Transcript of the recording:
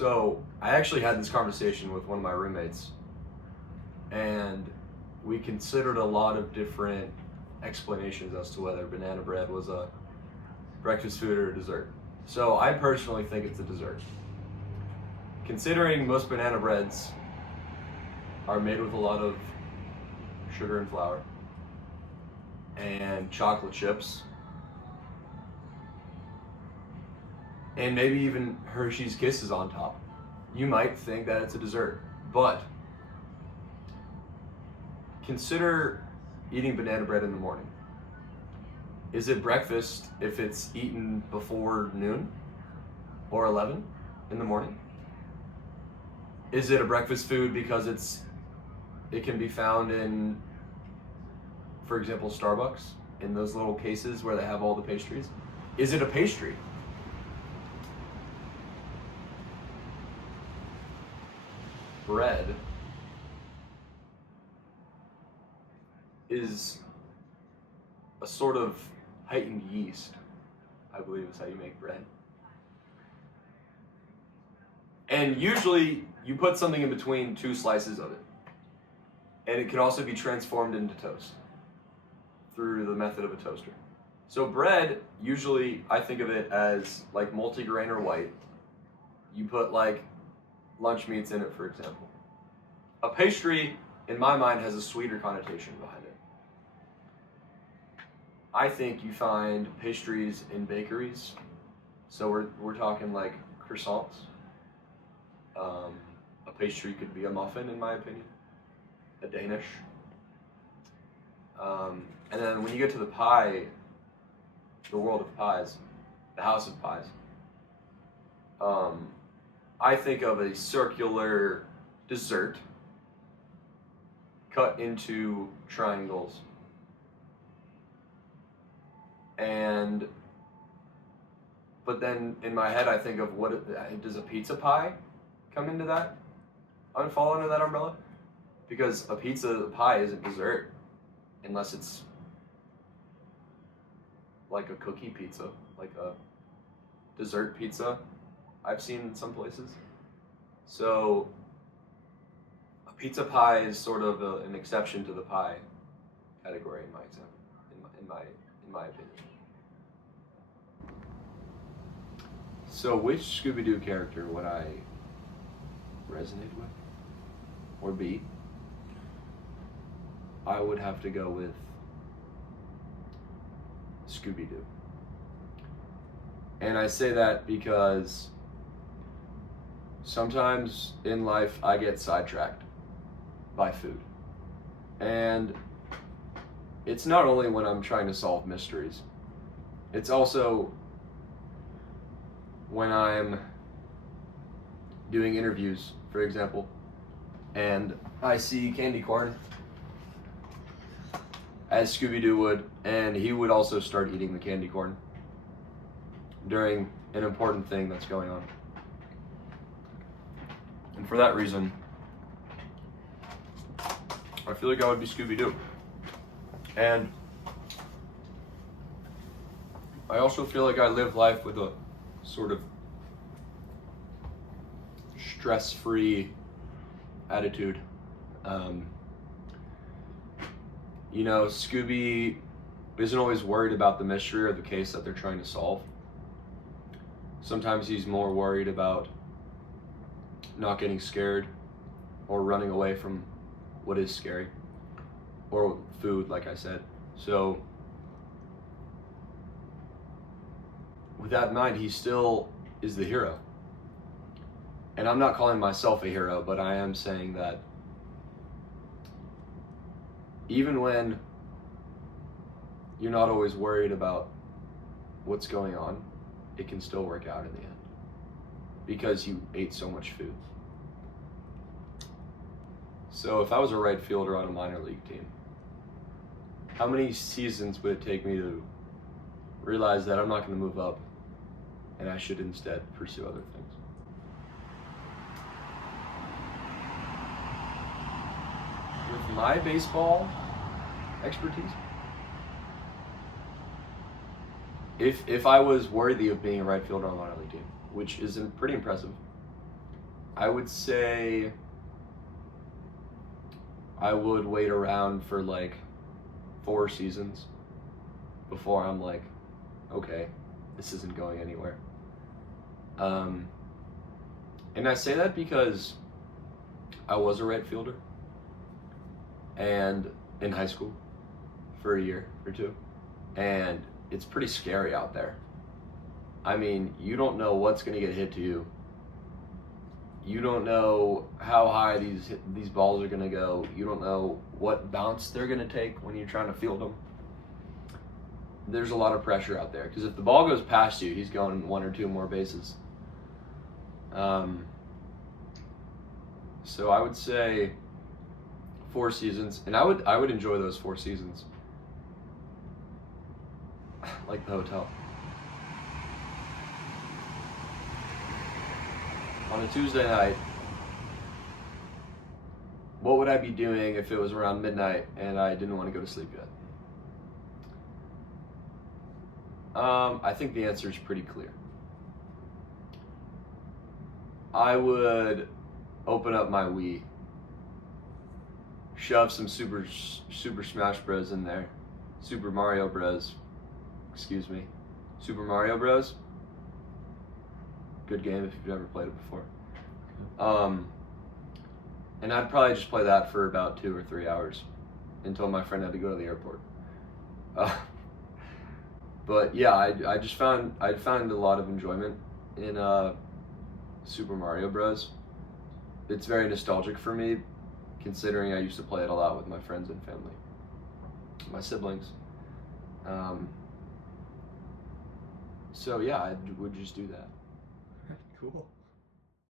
So I actually had this conversation with one of my roommates, and we considered a lot of different explanations as to whether banana bread was a breakfast food or a dessert. So I personally think it's a dessert. Considering most banana breads are made with a lot of sugar and flour and chocolate chips and maybe even Hershey's Kisses on top, you might think that it's a dessert. But consider eating banana bread in the morning. Is it breakfast if it's eaten before noon or 11 in the morning? Is it a breakfast food because it can be found in, for example, Starbucks, in those little cases where they have all the pastries? Is it a pastry? Bread is a sort of heightened yeast, I believe is how you make bread. And usually you put something in between two slices of it. And it can also be transformed into toast through the method of a toaster. So bread, usually I think of it as like multigrain or white. You put like lunch meats in it, for example. A pastry, in my mind, has a sweeter connotation behind it. I think you find pastries in bakeries. So we're talking like croissants. A pastry could be a muffin, in my opinion. A Danish. And then when you get to the pie, the world of pies, the house of pies, I think of a circular dessert cut into triangles. But then in my head I think of does a pizza pie come into that? I would fall under that umbrella, because a pizza pie isn't dessert unless it's like a cookie pizza, like a dessert pizza I've seen in some places. So a pizza pie is sort of an exception to the pie category in my opinion. So which Scooby-Doo character would I resonate with or be? I would have to go with Scooby-Doo. And I say that because sometimes in life I get sidetracked by food. And it's not only when I'm trying to solve mysteries, it's also when I'm doing interviews, for example, and I see candy corn, as Scooby-Doo would, and he would also start eating the candy corn during an important thing that's going on. And for that reason, I feel like I would be Scooby-Doo. And I also feel like I live life with a sort of stress-free attitude. Scooby isn't always worried about the mystery or the case that they're trying to solve. Sometimes he's more worried about not getting scared or running away from what is scary, or food, like I said. So with that in mind, he still is the hero. And I'm not calling myself a hero, but I am saying that even when you're not always worried about what's going on, it can still work out in the end, because you ate so much food. So if I was a right fielder on a minor league team, how many seasons would it take me to realize that I'm not going to move up and I should instead pursue other things? With my baseball expertise, if I was worthy of being a right fielder on a minor league team, which is pretty impressive, I would say I would wait around for like 4 seasons before I'm like, okay, this isn't going anywhere. And I say that because I was a right fielder, and in high school for a year or two, and it's pretty scary out there. I mean, you don't know what's going to get hit to you. You don't know how high these balls are going to go. You don't know what bounce they're going to take when you're trying to field them. There's a lot of pressure out there because if the ball goes past you, he's going 1 or 2 more bases. So I would say 4 seasons, and I would enjoy those 4 seasons, like the hotel. On a Tuesday night, what would I be doing if it was around midnight and I didn't want to go to sleep yet? I think the answer is pretty clear. I would open up my Wii, shove some Super Smash Bros. In there, Super Mario Bros. Super Mario Bros. Good game if you've never played it before. And I'd probably just play that for about 2 or 3 hours until my friend had to go to the airport. But yeah, I'd found a lot of enjoyment in Super Mario Bros. It's very nostalgic for me, considering I used to play it a lot with my friends and family, my siblings. So yeah, I would just do that. Cool.